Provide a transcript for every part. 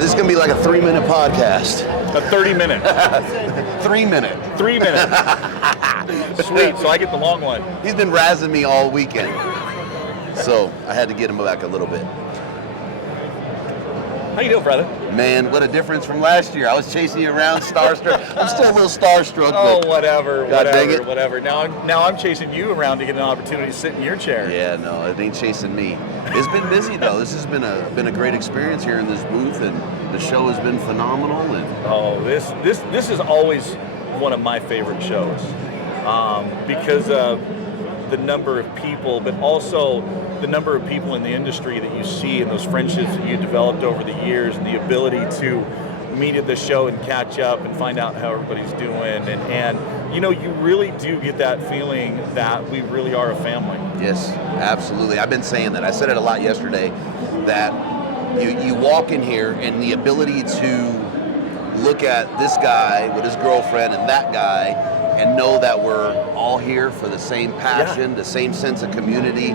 this is going to be like a 3-minute podcast. A 30-minute. 3-minute. 3 minutes. Sweet, so I get the long one. He's been razzing me all weekend. So I had to get him back a little bit. How you doing, brother? Man, what a difference from last year. I was chasing you around, starstruck. I'm still a little starstruck. Oh, whatever. Now I'm chasing you around to get an opportunity to sit in your chair. Yeah, no, it ain't chasing me. It's been busy though. This has been a great experience here in this booth, and the show has been phenomenal. And this is always one of my favorite shows because of the number of people, but also the number of people in the industry that you see and those friendships that you developed over the years, and the ability to meet at the show and catch up and find out how everybody's doing. And you know, you really do get that feeling that we really are a family. Yes, absolutely. I've been saying that. I said it a lot yesterday, that you walk in here and the ability to look at this guy with his girlfriend and that guy and know that we're all here for the same passion, the same sense of community,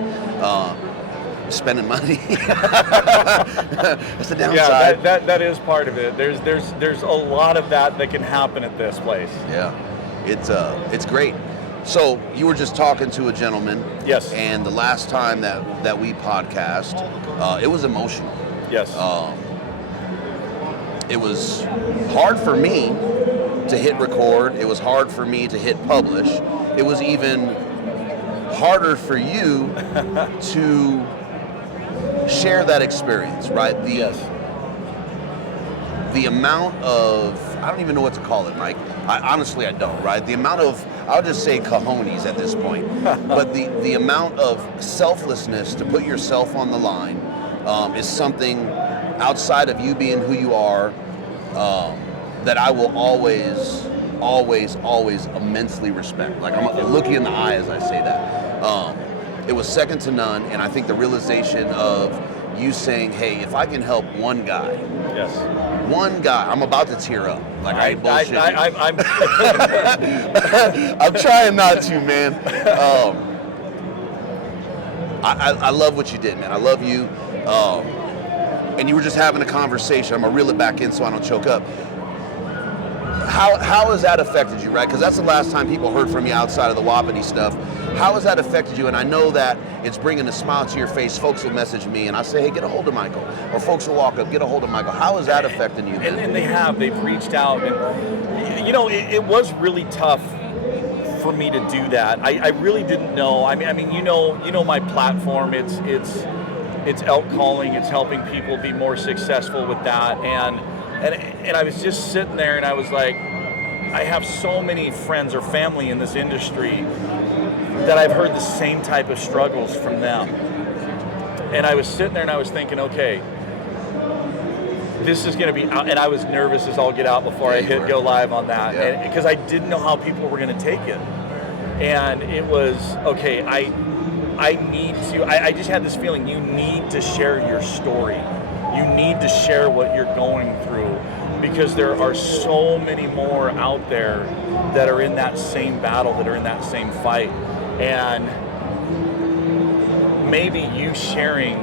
spending money. That's the downside. Yeah, that is part of it. There's a lot of that can happen at this place. Yeah, it's great. So you were just talking to a gentleman. Yes. And the last time that we podcast, it was emotional. Yes. It was hard for me to hit record. It was hard for me to hit publish. It was even harder for you to share that experience, right? The amount of, I don't even know what to call it, Mike. Honestly, I don't, right? The amount of, I'll just say cojones at this point, but the amount of selflessness to put yourself on the line is something outside of you being who you are, that I will always immensely respect. Like, I'm looking in the eye as I say that. It was second to none, and I think the realization of you saying, hey, if I can help one guy, one guy, I'm about to tear up. Like, I ain't bullshitting. I'm trying not to, man. I love what you did, man. I love you. And you were just having a conversation. I'm going to reel it back in so I don't choke up. How has that affected you, right? Because that's the last time people heard from you outside of the Wapiti stuff. How has that affected you? And I know that it's bringing a smile to your face. Folks will message me and I say, hey, get a hold of Michael. Or folks will walk up, get a hold of Michael. How is that affecting you? And they've reached out. And, you know, it was really tough for me to do that. I really didn't know. I mean, you know my platform. It's elk calling. It's helping people be more successful with that. And I was just sitting there and I was like, I have so many friends or family in this industry that I've heard the same type of struggles from them. And I was sitting there and I was thinking, okay, this is going to be, and I was nervous as all get out before I hit go live on that, because I didn't know how people were going to take it. And it was, okay, I need to, I just had this feeling, you need to share your story. You need to share what you're going through, because there are so many more out there that are in that same battle, that are in that same fight. And maybe you sharing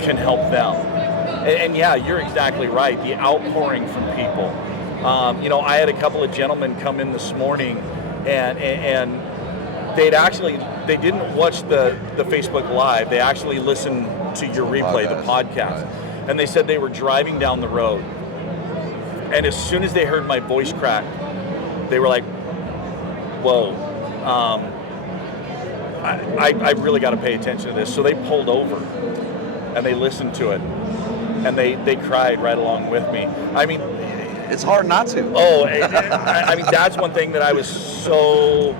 can help them. And yeah, you're exactly right. The outpouring from people. You know, I had a couple of gentlemen come in this morning, and they didn't watch the Facebook Live. They actually listened to your replay, the podcast. Right. And they said they were driving down the road, and as soon as they heard my voice crack, they were like, whoa, I really got to pay attention to this. So they pulled over and they listened to it, and they cried right along with me. I mean, it's hard not to. Oh, I mean, that's one thing that I was so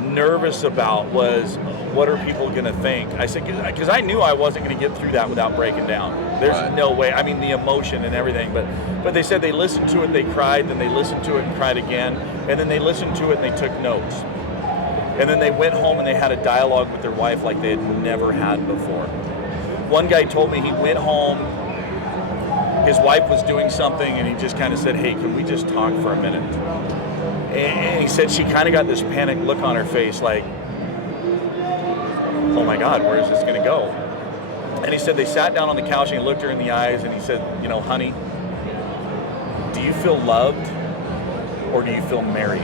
nervous about, was what are people going to think? I said, because I knew I wasn't going to get through that without breaking down. There's no way. I mean, the emotion and everything, but they said they listened to it, they cried, then they listened to it and cried again, and then they listened to it and they took notes. And then they went home and they had a dialogue with their wife like they had never had before. One guy told me he went home, his wife was doing something, and he just kind of said, hey, can we just talk for a minute? And he said she kind of got this panicked look on her face like, oh my God, where is this going to go? And he said they sat down on the couch and he looked her in the eyes and he said, you know, honey, do you feel loved or do you feel married?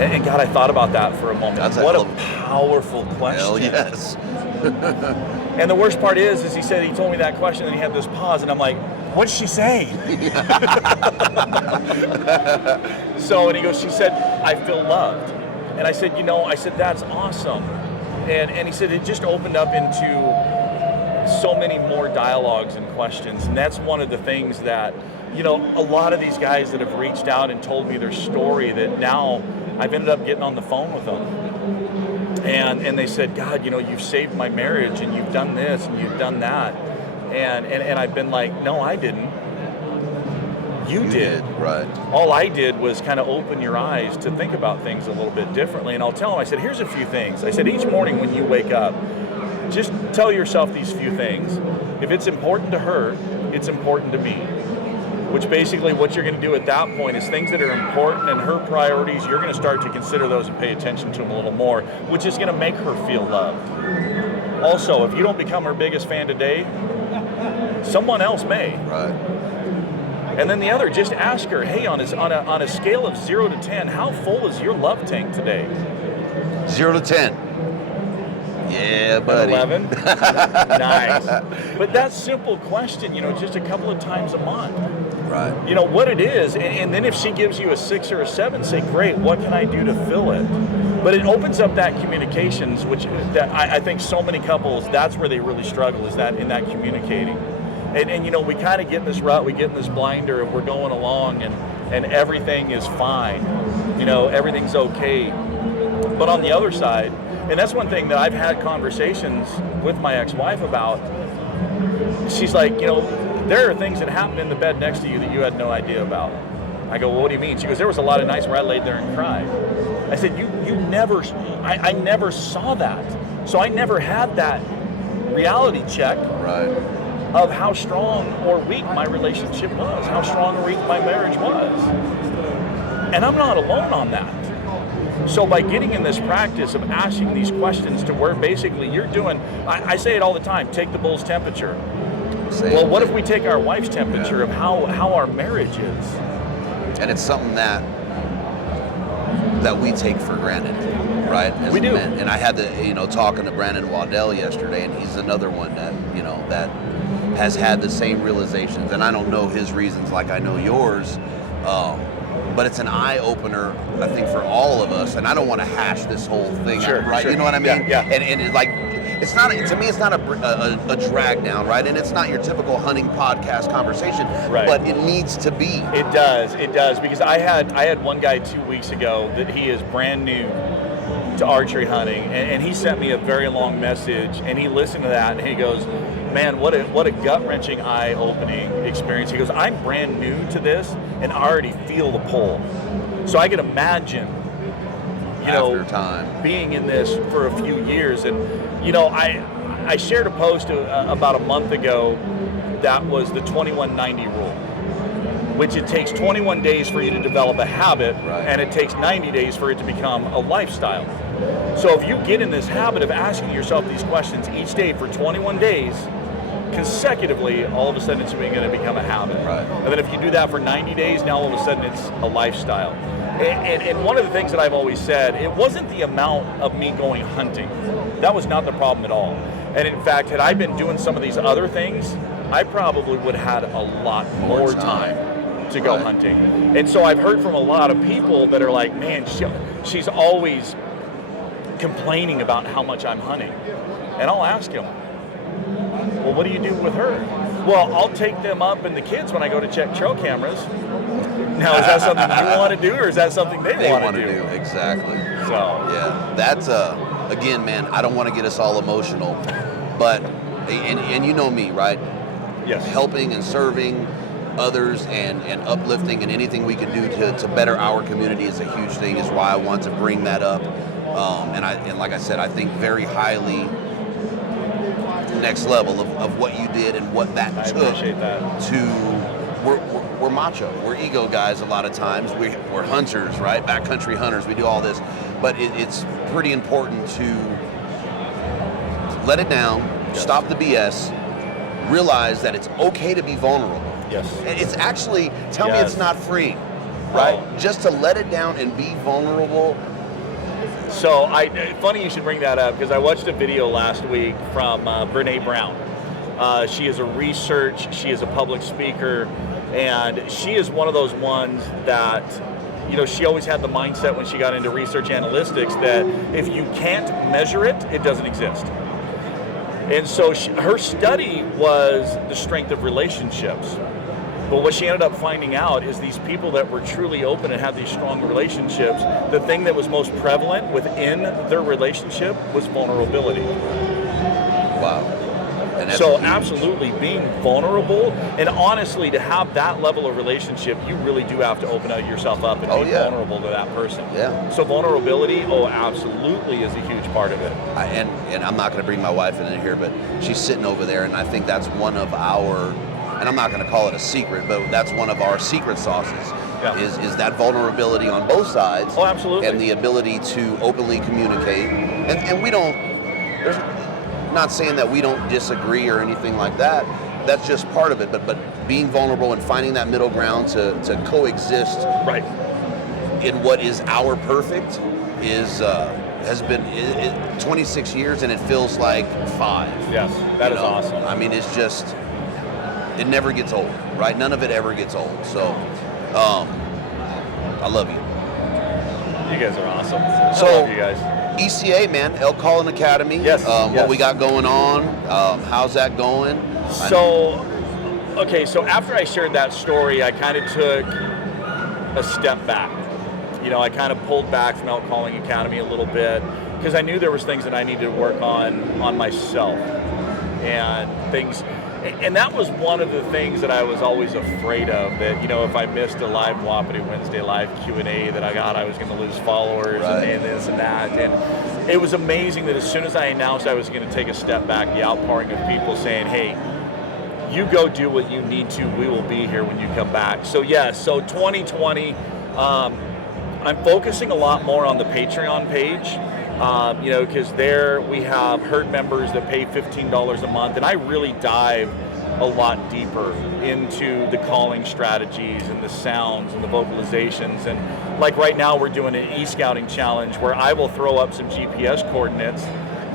And God, I thought about that for a moment. What a powerful question. Hell yes. And the worst part is he said, he told me that question and he had this pause and I'm like, what'd she say? So, and he goes, she said, I feel loved. And I said, you know, that's awesome. And he said, it just opened up into so many more dialogues and questions. And that's one of the things that, you know, a lot of these guys that have reached out and told me their story that now I've ended up getting on the phone with them. And they said, God, you know, you've saved my marriage and you've done this and you've done that. And I've been like, no, I didn't. You did. Right. All I did was kind of open your eyes to think about things a little bit differently. And I'll tell them, I said, here's a few things. I said, each morning when you wake up, just tell yourself these few things. If it's important to her, it's important to me. Which basically what you're going to do at that point is things that are important and her priorities, you're going to start to consider those and pay attention to them a little more, which is going to make her feel loved. Also, if you don't become her biggest fan today, someone else may. Right. And then the other, just ask her, hey, on a scale of 0 to 10, how full is your love tank today? 0 to 10. Yeah, buddy. 11? Nice. But that simple question, you know, just a couple of times a month. Right. You know, what it is, and then if she gives you a 6 or a 7, say, great, what can I do to fill it? But it opens up that communications, which that I think so many couples, that's where they really struggle, is that in that communicating. And you know, we kind of get in this rut, we get in this blinder, and we're going along, and everything is fine. You know, everything's okay. But on the other side, and that's one thing that I've had conversations with my ex-wife about, she's like, you know, there are things that happen in the bed next to you that you had no idea about. I go, well, what do you mean? She goes, there was a lot of nights where I laid there and cried. I said, you never, I never saw that. So I never had that reality check. Right. Of how strong or weak my relationship was, how strong or weak my marriage was. And I'm not alone on that. So by getting in this practice of asking these questions to where basically you're doing, I say it all the time, take the bull's temperature. Well, what if we take our wife's temperature of how our marriage is? And it's something that we take for granted, right? As we do. Men. And I had to, you know, talking to Brandon Waddell yesterday, and he's another one that, you know, that has had the same realizations. And I don't know his reasons like I know yours, but it's an eye-opener, I think, for all of us. And I don't want to hash this whole thing out, right? Sure. You know what I mean? Yeah. And it's like, it's not, to me, it's not a drag down, right? And it's not your typical hunting podcast conversation, right. But it needs to be. It does, because I had one guy 2 weeks ago that he is brand new to archery hunting, and he sent me a very long message, and he listened to that, and he goes, man, what a gut-wrenching, eye-opening experience. He goes, I'm brand new to this, and I already feel the pull. So I can imagine, you know, being in this for a few years. And, you know, I shared a post about a month ago that was the 2190 rule, which it takes 21 days for you to develop a habit, right. And it takes 90 days for it to become a lifestyle. So if you get in this habit of asking yourself these questions each day for 21 days, consecutively, all of a sudden it's going to become a habit. Right. And then if you do that for 90 days, now all of a sudden it's a lifestyle. And one of the things that I've always said, it wasn't the amount of me going hunting. That was not the problem at all. And in fact, had I been doing some of these other things, I probably would have had a lot more time to go hunting. And so I've heard from a lot of people that are like, man, she's always complaining about how much I'm hunting. And I'll ask them, well, what do you do with her? Well, I'll take them up and the kids when I go to check trail cameras. Now, is that something you want to do, or is that something they want to do? Exactly. So yeah, that's again, man. I don't want to get us all emotional, but and you know me, right? Yes. Helping and serving others and uplifting and anything we can do to better our community is a huge thing. Is why I want to bring that up. And like I said, I think very highly. Next level of what you did and what that took. I appreciate that. We're macho, we're ego guys a lot of times. We're hunters, right? Backcountry hunters. We do all this, but it's pretty important to let it down stop the BS, realize that it's okay to be vulnerable. Yes. It's actually, tell me it's not free, right? Oh. Just to let it down and be vulnerable. So, funny you should bring that up, because I watched a video last week from Brene Brown. She is a research, she is a public speaker, and she is one of those ones that, you know, she always had the mindset when she got into research analytics that if you can't measure it, it doesn't exist. And so her study was the strength of relationships. But what she ended up finding out is these people that were truly open and had these strong relationships, the thing that was most prevalent within their relationship was vulnerability. Wow. So absolutely being vulnerable, and honestly, to have that level of relationship, you really do have to open yourself up and be vulnerable to that person. Yeah. So vulnerability, absolutely is a huge part of it. And I'm not going to bring my wife in here, but she's sitting over there, and I think that's one of our, and I'm not going to call it a secret, but that's one of our secret sauces. Yeah. Is that vulnerability on both sides. Oh, absolutely. And the ability to openly communicate. And we don't, there's not saying that we don't disagree or anything like that. That's just part of it. But being vulnerable and finding that middle ground to coexist right in what is our perfect has been 26 years, and it feels like 5. Yes, that is awesome. I mean, it's just, it never gets old, right? None of it ever gets old. So, I love you. You guys are awesome. So, I love you guys. ECA, man, Elk Calling Academy. Yes, What we got going on? How's that going? So after I shared that story, I kind of took a step back. You know, I kind of pulled back from Elk Calling Academy a little bit because I knew there was things that I needed to work on myself and things. And that was one of the things that I was always afraid of, that, you know, if I missed a live Wapiti Wednesday live Q&A that I was going to lose followers and this and that. And it was amazing that as soon as I announced I was going to take a step back, the outpouring of people saying, hey, you go do what you need to, we will be here when you come back. So so 2020, I'm focusing a lot more on the Patreon page. You know, because there we have herd members that pay $15 a month, and I really dive a lot deeper into the calling strategies and the sounds and the vocalizations. And like right now, we're doing an e-scouting challenge where I will throw up some GPS coordinates,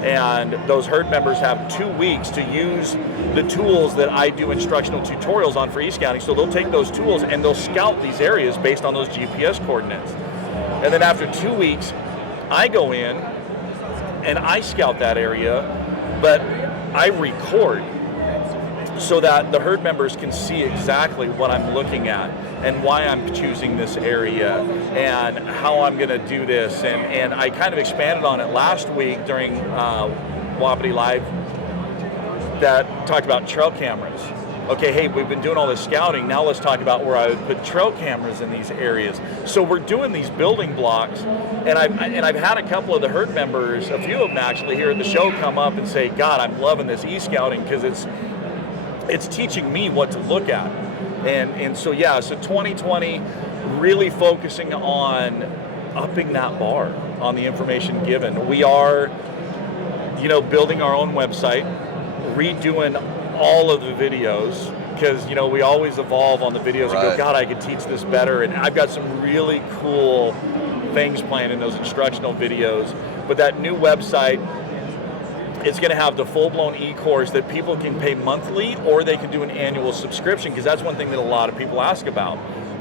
and those herd members have 2 weeks to use the tools that I do instructional tutorials on for e-scouting. So they'll take those tools and they'll scout these areas based on those GPS coordinates. And then after 2 weeks, I go in and I scout that area, but I record so that the herd members can see exactly what I'm looking at and why I'm choosing this area and how I'm going to do this. And I kind of expanded on it last week during Wapiti Live that talked about trail cameras. Okay, hey, we've been doing all this scouting, now let's talk about where I would put trail cameras in these areas. So we're doing these building blocks, and I've had a couple of the herd members, a few of them actually here at the show, come up and say, God, I'm loving this e-scouting because it's teaching me what to look at. And so 2020, really focusing on upping that bar on the information given. We are, you know, building our own website, redoing all of the videos, because, you know, we always evolve on the videos and go, God, I could teach this better. And I've got some really cool things planned in those instructional videos. But that new website, it's going to have the full-blown e-course that people can pay monthly, or they can do an annual subscription, because that's one thing that a lot of people ask about.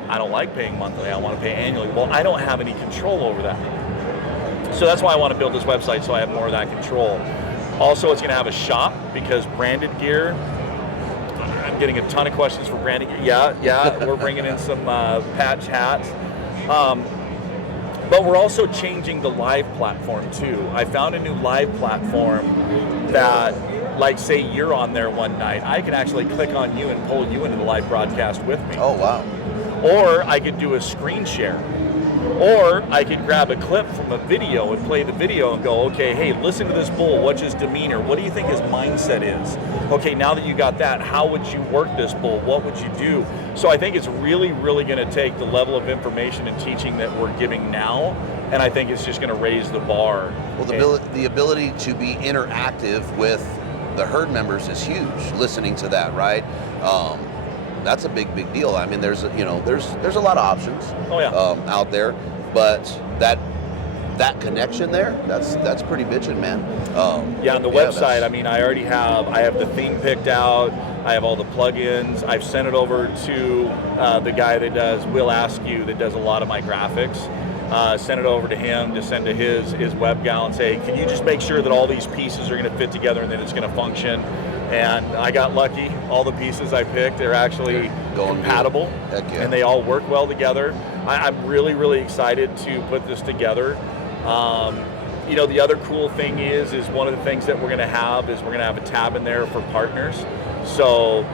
I don't like paying monthly, I want to pay annually. Well, I don't have any control over that. So that's why I want to build this website, so I have more of that control. Also, it's going to have a shop, because branded gear, I'm getting a ton of questions for branded gear. Yeah, we're bringing in some patch hats. But we're also changing the live platform too. I found a new live platform that, like, say you're on there one night, I can actually click on you and pull you into the live broadcast with me. Oh, wow. Or I could do a screen share. Or I could grab a clip from a video and play the video and go, okay, hey, listen to this bull. What's his demeanor? What do you think his mindset is? Okay, now that you got that, how would you work this bull? What would you do? So I think it's really, really going to take the level of information and teaching that we're giving now, and I think it's just going to raise the bar. Well, the ability to be interactive with the herd members is huge. Listening to that, right? That's a big deal. I mean, there's a lot of options out there, but that connection there, that's pretty bitchin', man. On the website, I mean, I have the theme picked out. I have all the plugins. I've sent it over to the guy that does Will Ask You, that does a lot of my graphics. Send it over to him to send to his web gal and say, can you just make sure that all these pieces are going to fit together and that it's going to function? And I got lucky. All the pieces I picked are actually compatible, and they all work well together. I'm really excited to put this together. The other cool thing is one of the things that we're going to have a tab in there for partners. So,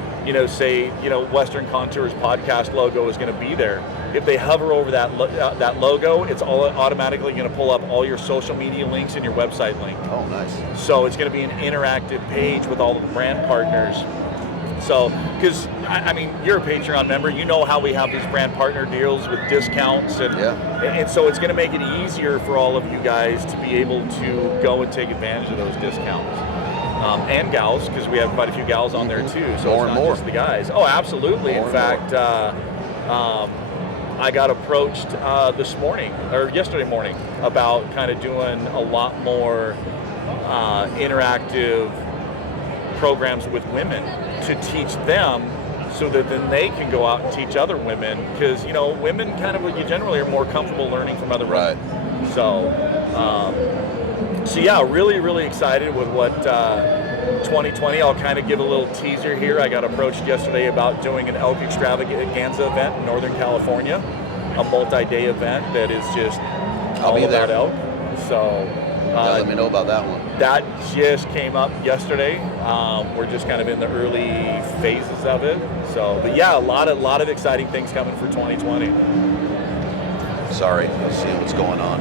say Western Contours podcast logo is going to be there. If they hover over that logo, it's all automatically going to pull up all your social media links and your website link. Oh, nice. So it's going to be an interactive page with all of the brand partners. So, because, I mean, you're a Patreon member, you know how we have these brand partner deals with discounts, and so it's going to make it easier for all of you guys to be able to go and take advantage of those discounts. And gals, because we have quite a few gals on there too, so more it's and not more. just the guys. Oh, absolutely. In fact, I got approached yesterday morning about kind of doing a lot more interactive programs with women to teach them, so that then they can go out and teach other women, because women kind of generally are more comfortable learning from other women. Right. So yeah, really excited with what 2020. I'll kind of give a little teaser here. I got approached yesterday about doing an elk extravaganza event in Northern California, a multi-day event that is just all about elk. So let me know about that one. That just came up yesterday. We're just kind of in the early phases of it. So, but yeah, a lot of exciting things coming for 2020. Sorry, let's see what's going on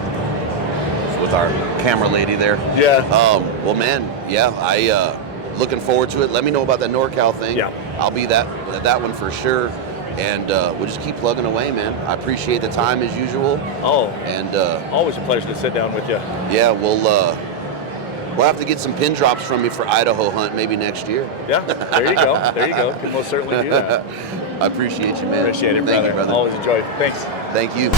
with our camera lady there. Yeah. Well, man, I looking forward to it. Let me know about that NorCal thing. Yeah. I'll be at that one for sure. And we'll just keep plugging away, man. I appreciate the time as usual. Oh. And always a pleasure to sit down with you. Yeah, we'll have to get some pin drops from you for Idaho Hunt maybe next year. Yeah, there you go. Can most certainly do that. I appreciate you, man. Appreciate it, Thank you, brother. Always enjoy it. Thanks. Thank you.